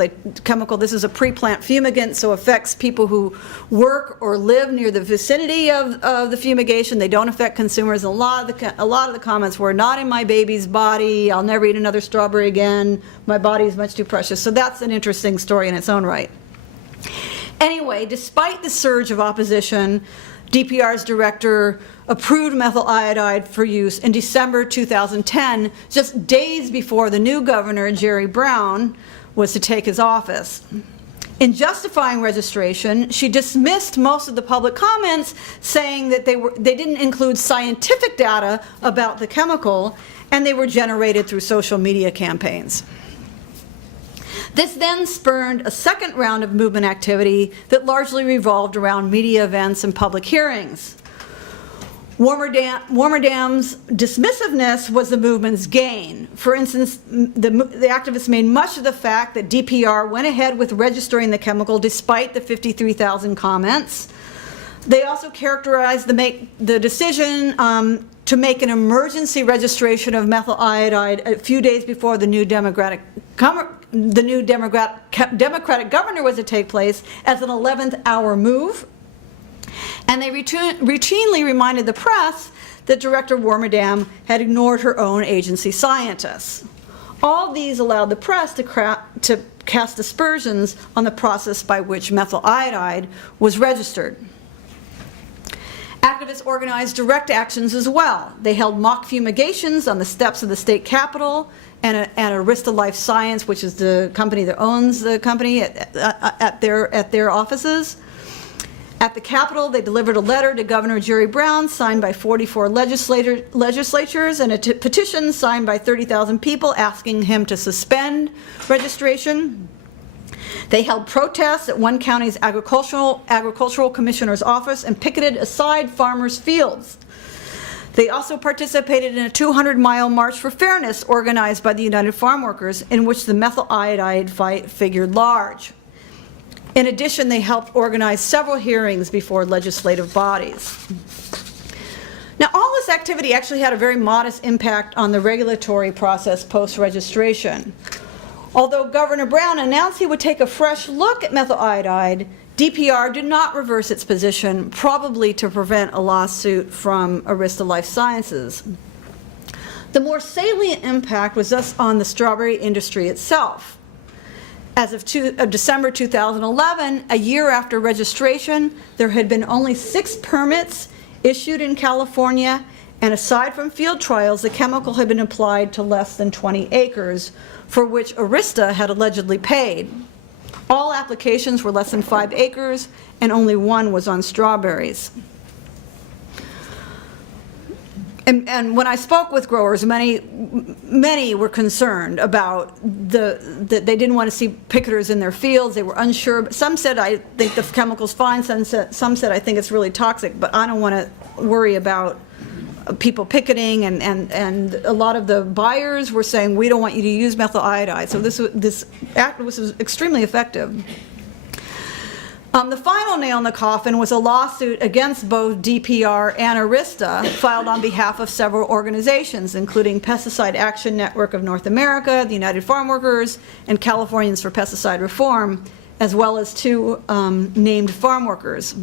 This is a pre-plant fumigant, so affects people who work or live near the vicinity of the fumigation. They don't affect consumers. A lot of the comments were, not in my baby's body, I'll never eat another strawberry again, my body is much too precious. So that's an interesting story in its own right. Anyway, despite the surge of opposition, DPR's director approved methyl iodide for use in December 2010, just days before the new governor, Jerry Brown, was to take his office. In justifying registration, she dismissed most of the public comments, saying that they didn't include scientific data about the chemical, and they were generated through social media campaigns. This then spurned a second round of movement activity that largely revolved around media events and public hearings. Warmerdam's dismissiveness was the movement's gain. For instance, the activists made much of the fact that DPR went ahead with registering the chemical despite the 53,000 comments. They also characterized the decision to make an emergency registration of methyl iodide a few days before the new Democratic governor was to take place as an 11th hour move. And they routinely reminded the press that Director Warmerdam had ignored her own agency scientists. All these allowed the press to cast aspersions on the process by which methyl iodide was registered. Activists organized direct actions as well. They held mock fumigations on the steps of the state capitol and Arista Life Science, which is the company that owns the company, at their offices. At the Capitol, they delivered a letter to Governor Jerry Brown, signed by 44 legislatures, and a petition signed by 30,000 people asking him to suspend registration. They held protests at one county's agricultural commissioner's office and picketed aside farmers' fields. They also participated in a 200-mile March for Fairness organized by the United Farm Workers, in which the methyl iodide fight figured large. In addition, they helped organize several hearings before legislative bodies. Now, all this activity actually had a very modest impact on the regulatory process post-registration. Although Governor Brown announced he would take a fresh look at methyl iodide, DPR did not reverse its position, probably to prevent a lawsuit from Arista Life Sciences. The more salient impact was thus on the strawberry industry itself. As of December 2011, a year after registration, there had been only 6 permits issued in California, and aside from field trials, the chemical had been applied to less than 20 acres, for which Arista had allegedly paid. All applications were less than 5 acres, and only 1 was on strawberries. And when I spoke with growers, many were concerned about that they didn't want to see picketers in their fields. They were unsure. Some said, I think the chemical's fine. Some said, I think it's really toxic, but I don't want to worry about people picketing. And a lot of the buyers were saying, we don't want you to use methyl iodide. So this act was extremely effective. The final nail in the coffin was a lawsuit against both DPR and Arista, filed on behalf of several organizations, including Pesticide Action Network of North America, the United Farm Workers, and Californians for Pesticide Reform, as well as 2 named farm workers.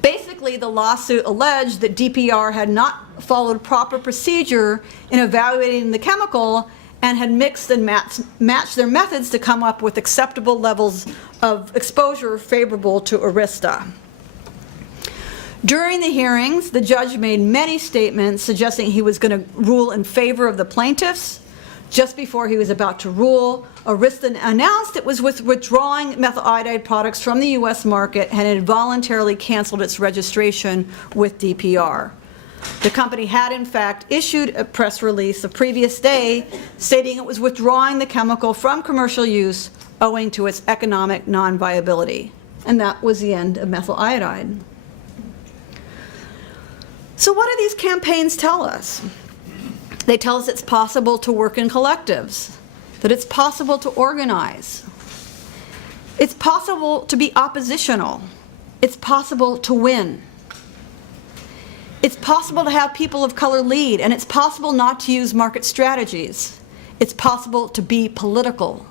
Basically, the lawsuit alleged that DPR had not followed proper procedure in evaluating the chemical and had mixed and matched their methods to come up with acceptable levels of exposure favorable to Arista. During the hearings, the judge made many statements suggesting he was going to rule in favor of the plaintiffs. Just before he was about to rule, Arista announced it was withdrawing methyl iodide products from the U.S. market and had voluntarily canceled its registration with DPR. The company had, in fact, issued a press release the previous day stating it was withdrawing the chemical from commercial use owing to its economic non-viability. And that was the end of methyl iodide. So what do these campaigns tell us? They tell us it's possible to work in collectives, that it's possible to organize. It's possible to be oppositional. It's possible to win. It's possible to have people of color lead, and it's possible not to use market strategies. It's possible to be political.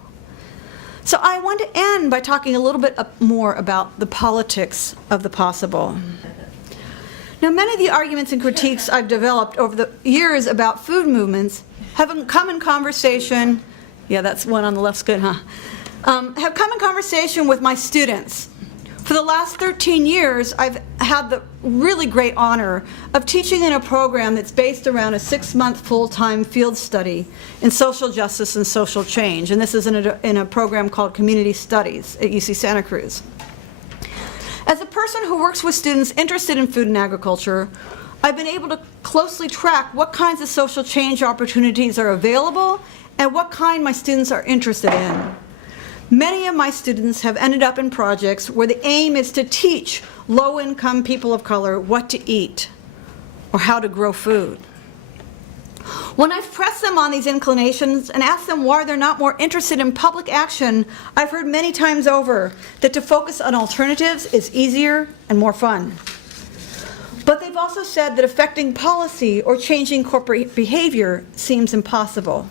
So I want to end by talking a little bit more about the politics of the possible. Now, many of the arguments and critiques I've developed over the years about food movements have come in conversation, yeah, that's one on the left's good, huh? Have come in conversation with my students. For the last 13 years, I've had the really great honor of teaching in a program that's based around a 6-month full-time field study in social justice and social change. And this is in a program called Community Studies at UC Santa Cruz. As a person who works with students interested in food and agriculture, I've been able to closely track what kinds of social change opportunities are available and what kind my students are interested in. Many of my students have ended up in projects where the aim is to teach low-income people of color what to eat or how to grow food. When I've pressed them on these inclinations and asked them why they're not more interested in public action, I've heard many times over that to focus on alternatives is easier and more fun. But they've also said that affecting policy or changing corporate behavior seems impossible.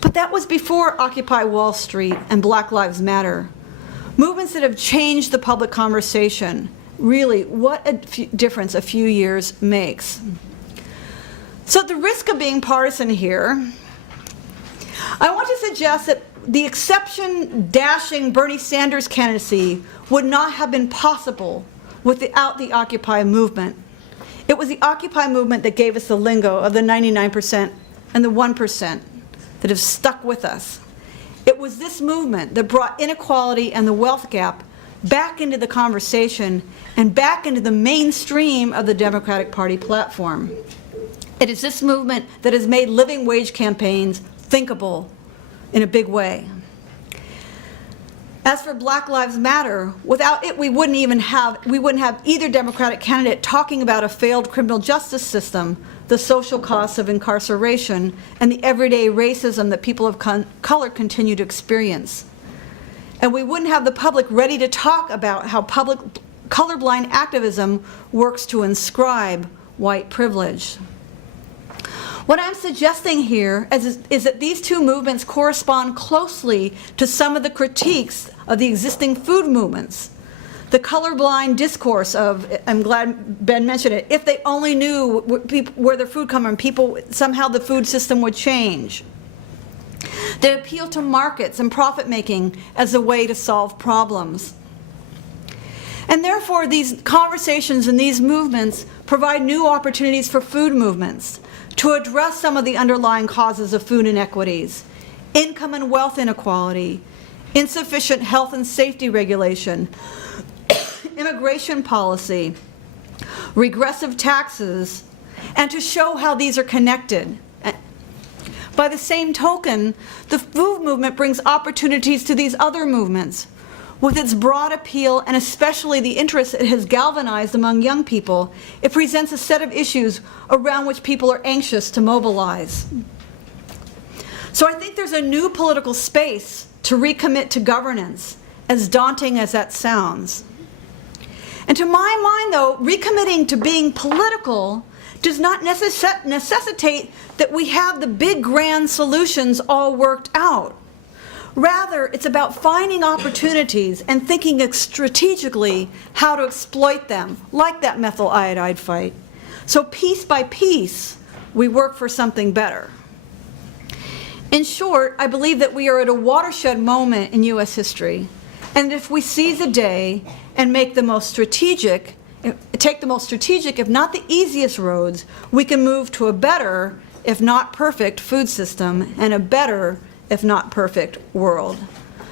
But that was before Occupy Wall Street and Black Lives Matter, movements that have changed the public conversation. Really, what a difference a few years makes. So at the risk of being partisan here, I want to suggest that the exception-dashing Bernie Sanders candidacy would not have been possible without the Occupy movement. It was the Occupy movement that gave us the lingo of the 99% and the 1% that have stuck with us. It was this movement that brought inequality and the wealth gap back into the conversation and back into the mainstream of the Democratic Party platform. It is this movement that has made living wage campaigns thinkable in a big way. As for Black Lives Matter, without it we wouldn't have either Democratic candidate talking about a failed criminal justice system, the social costs of incarceration, and the everyday racism that people of color continue to experience. And we wouldn't have the public ready to talk about how public colorblind activism works to inscribe white privilege. What I'm suggesting here is that these two movements correspond closely to some of the critiques of the existing food movements. The colorblind discourse of, I'm glad Ben mentioned it, if they only knew where their food comes from, somehow the food system would change. They appeal to markets and profit-making as a way to solve problems. And therefore, these conversations and these movements provide new opportunities for food movements to address some of the underlying causes of food inequities, income and wealth inequality, insufficient health and safety regulation, immigration policy, regressive taxes, and to show how these are connected. By the same token, the food movement brings opportunities to these other movements. With its broad appeal and especially the interest it has galvanized among young people, it presents a set of issues around which people are anxious to mobilize. So I think there's a new political space to recommit to governance, as daunting as that sounds. And to my mind, though, recommitting to being political does not necessitate that we have the big grand solutions all worked out. Rather, it's about finding opportunities and thinking strategically how to exploit them, like that methyl iodide fight. So piece by piece, we work for something better. In short, I believe that we are at a watershed moment in U.S. history, and if we seize the day and make the most strategic take the most strategic, if not the easiest roads, we can move to a better, if not perfect, food system and a better, if not perfect, world.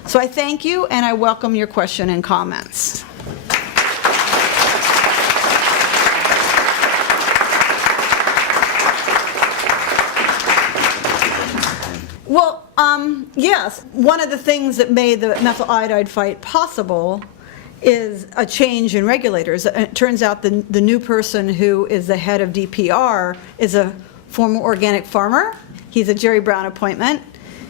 So I thank you, and I welcome your question and comments. Well, yes, one of the things that made the methyl iodide fight possible is a change in regulators. It turns out the new person who is the head of DPR is a former organic farmer. He's a Jerry Brown appointment.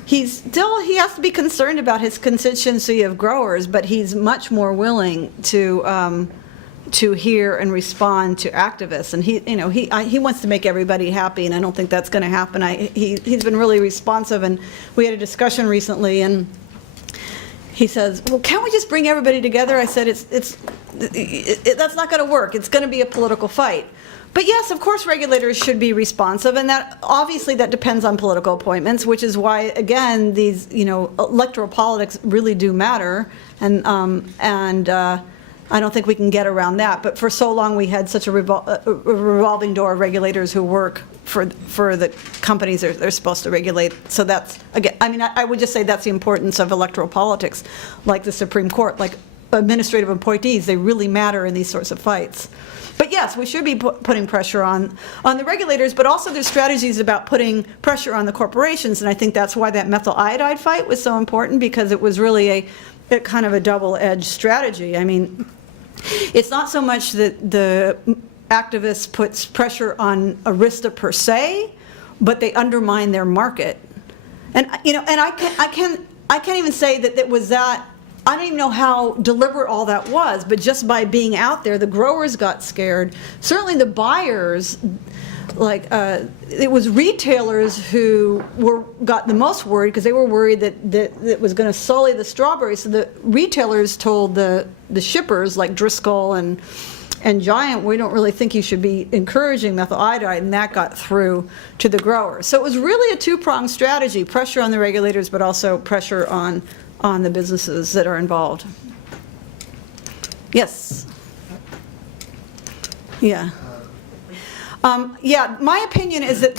He has to be concerned about his constituency of growers, but he's much more willing to hear and respond to activists. And he wants to make everybody happy, and I don't think that's going to happen. He's been really responsive, and we had a discussion recently, and he says, well, can't we just bring everybody together? I said, that's not going to work. It's going to be a political fight. But yes, of course, regulators should be responsive, and that obviously that depends on political appointments, which is why, again, these electoral politics really do matter, and I don't think we can get around that. But for so long, we had such a revolving door of regulators who work for the companies they're supposed to regulate. So that's, again, I would just say that's the importance of electoral politics, like the Supreme Court, like administrative appointees. They really matter in these sorts of fights. But yes, we should be putting pressure on the regulators, but also there's strategies about putting pressure on the corporations, and I think that's why that methyl iodide fight was so important, because it was really a kind of a double-edged strategy. I mean, it's not so much that the activists puts pressure on Arista per se, but they undermine their market. And and I can't even say that it was that. I don't even know how deliberate all that was, but just by being out there, the growers got scared. Certainly the buyers, it was retailers who got the most worried, because they were worried that it was going to sully the strawberries. So the retailers told the shippers, like Driscoll and Giant, we don't really think you should be encouraging methyl iodide, and that got through to the growers. So it was really a two-pronged strategy: pressure on the regulators, but also pressure on the businesses that are involved. Yes. Yeah. My opinion is that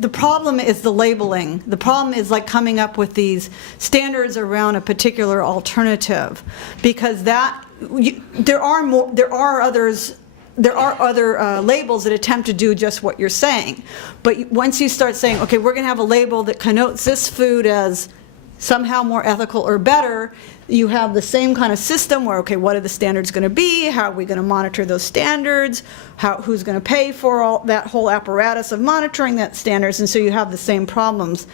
the problem is the labeling. The problem is like coming up with these standards around a particular alternative, because there are other labels that attempt to do just what you're saying. But once you start saying, okay, we're going to have a label that connotes this food as somehow more ethical or better, you have the same kind of system where, okay, what are the standards going to be? How are we going to monitor those standards? Who's going to pay for all that whole apparatus of monitoring that standards? And so you have the same problems.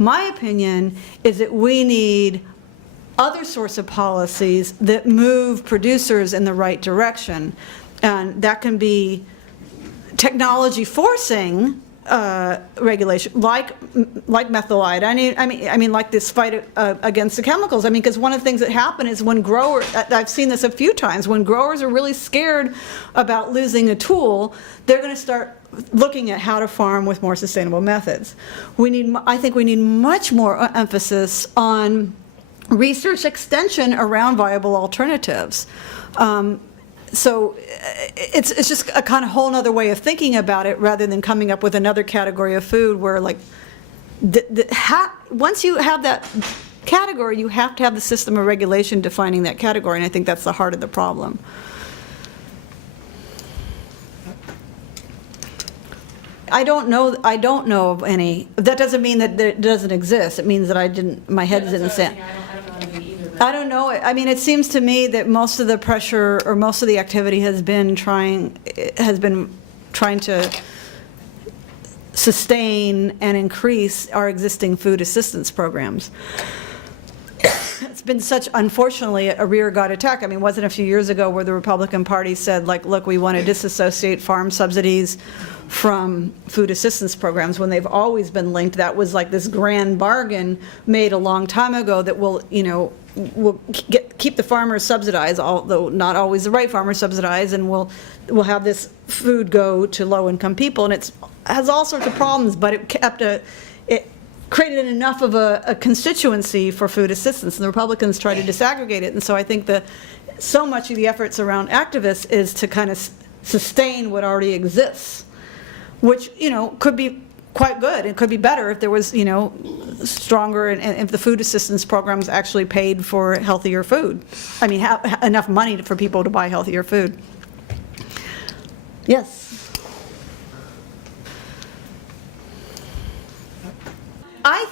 My opinion is that we need other sorts of policies that move producers in the right direction. And that can be technology forcing regulation, like methyl iodide. I mean, like this fight against the chemicals. I mean, because one of the things that happen is when growers, I've seen this a few times, when growers are really scared about losing a tool, they're going to start looking at how to farm with more sustainable methods. I think we need much more emphasis on research extension around viable alternatives. So it's just a kind of whole other way of thinking about it, rather than coming up with another category of food where, like, once you have that category, you have to have the system of regulation defining that category, and I think that's the heart of the problem. I don't know of any. That doesn't mean that it doesn't exist. It means that my head is in the sand. I don't know. I mean, it seems to me that most of the pressure or most of the activity has been trying to sustain and increase our existing food assistance programs. It's been such, unfortunately, a rearguard attack. I mean, wasn't a few years ago where the Republican Party said, like, look, we want to disassociate farm subsidies from food assistance programs, when they've always been linked. That was like this grand bargain made a long time ago that will keep the farmers subsidized, although not always the right farmers subsidized, and we'll have this food go to low-income people. And it has all sorts of problems, but it created enough of a constituency for food assistance, and the Republicans tried to disaggregate it. And so I think so much of the efforts around activists is to kind of sustain what already exists, which, could be quite good. It could be better if there was, stronger, and if the food assistance programs actually paid for healthier food. I mean, have enough money for people to buy healthier food. Yes. I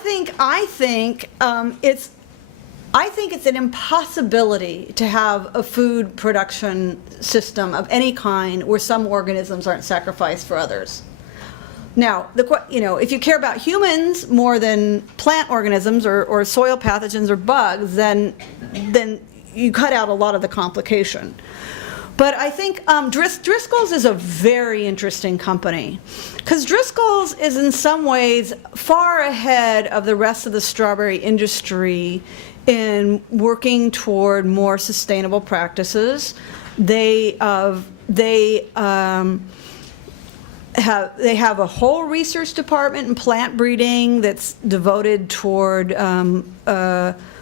think it's an impossibility to have a food production system of any kind where some organisms aren't sacrificed for others. Now, if you care about humans more than plant organisms or soil pathogens or bugs, then you cut out a lot of the complication. But I think Driscoll's is a very interesting company, because Driscoll's is in some ways far ahead of the rest of the strawberry industry in working toward more sustainable practices. They have a whole research department in plant breeding that's devoted toward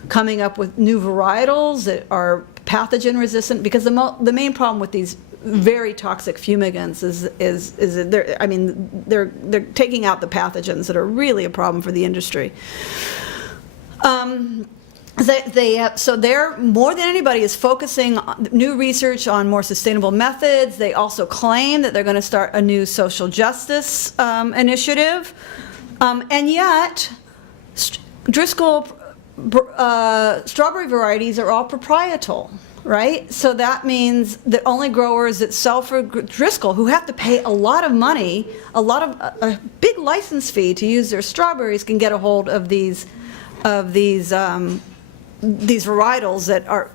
coming up with new varietals that are pathogen resistant, because the main problem with these very toxic fumigants is that they're taking out the pathogens that are really a problem for the industry. So they're, more than anybody, is focusing on new research on more sustainable methods. They also claim that they're going to start a new social justice initiative. And yet, Driscoll strawberry varieties are all proprietal, right? So that means that only growers that sell for Driscoll, who have to pay a lot of money, a big license fee to use their strawberries, can get a hold of these varietals that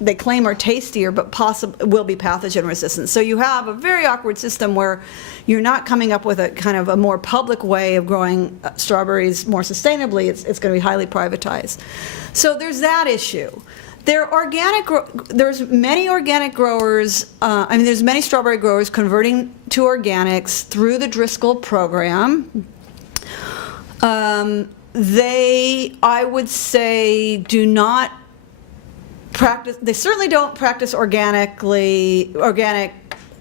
they claim are tastier, but possibly will be pathogen resistant. So you have a very awkward system where you're not coming up with a kind of a more public way of growing strawberries more sustainably. It's going to be highly privatized. So there's that issue. There's many organic growers. There's many strawberry growers converting to organics through the Driscoll program. They, I would say, do not practice, they certainly don't practice organic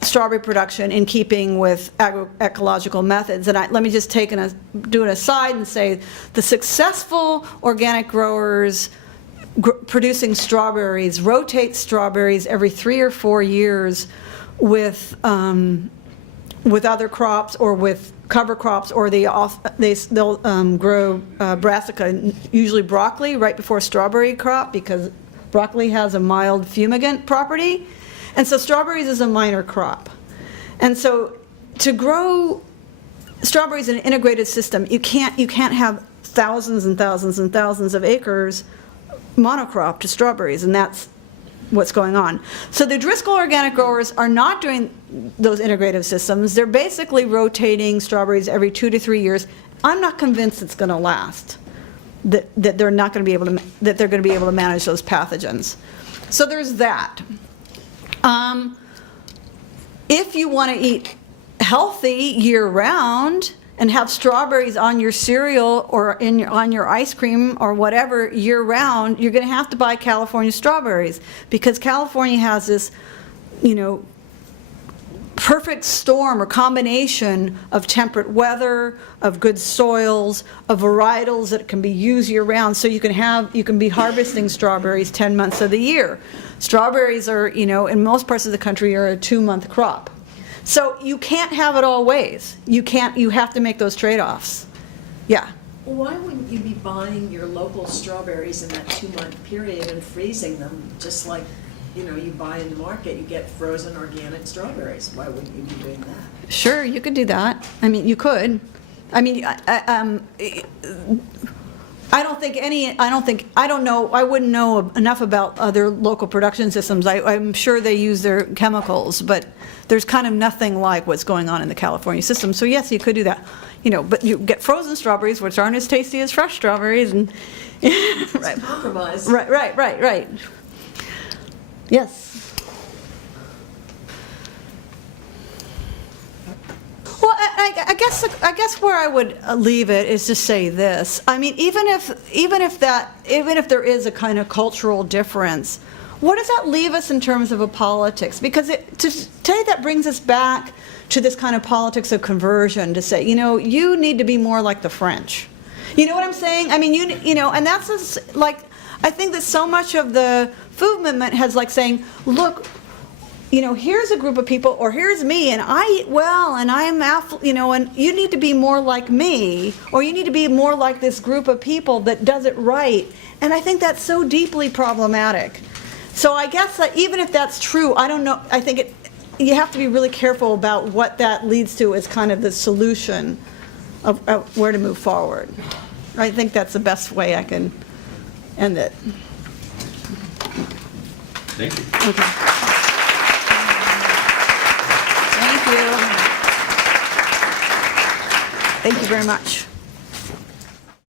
strawberry production in keeping with agroecological methods. And let me just do an aside and say the successful organic growers producing strawberries rotate strawberries every 3 or 4 years with other crops or with cover crops, or they'll grow brassica, usually broccoli, right before strawberry crop, because broccoli has a mild fumigant property. And so strawberries is a minor crop. And so to grow strawberries in an integrated system, you can't have thousands and thousands and thousands of acres monocrop to strawberries, and that's what's going on. So the Driscoll organic growers are not doing those integrative systems. They're basically rotating strawberries every 2 to 3 years. I'm not convinced it's going to last, that they're not going to be able to, that they're going to be able to manage those pathogens. So there's that. If you want to eat healthy year-round and have strawberries on your cereal or on your ice cream or whatever year-round, you're going to have to buy California strawberries, because California has this, perfect storm or combination of temperate weather, of good soils, of varietals that can be used year-round. So you can be harvesting strawberries 10 months of the year. Strawberries are, in most parts of the country, are a 2-month crop. So you can't have it all ways. You have to make those trade-offs. Yeah. Well, why wouldn't you be buying your local strawberries in that 2-month period and freezing them, just like, you buy in the market, you get frozen organic strawberries? Why wouldn't you be doing that? Sure, you could do that. You could. I wouldn't know enough about other local production systems. I'm sure they use their chemicals, but there's kind of nothing like what's going on in the California system. So yes, you could do that. But you get frozen strawberries, which aren't as tasty as fresh strawberries, and right. Compromise. Right. Yes. Well, I guess where I would leave it is to say this. Even if there is a kind of cultural difference, what does that leave us in terms of a politics? Because today that brings us back to this kind of politics of conversion, to say, you need to be more like the French. You know what I'm saying? I mean, and that's like, I think that so much of the food movement has like saying, look, here's a group of people, or here's me, and I eat well, and I'm, and you need to be more like me, or you need to be more like this group of people that does it right. And I think that's so deeply problematic. So I guess that even if that's true, I don't know, I think you have to be really careful about what that leads to as kind of the solution of where to move forward. I think that's the best way I can end it. Thank you. Okay. Thank you. Thank you very much.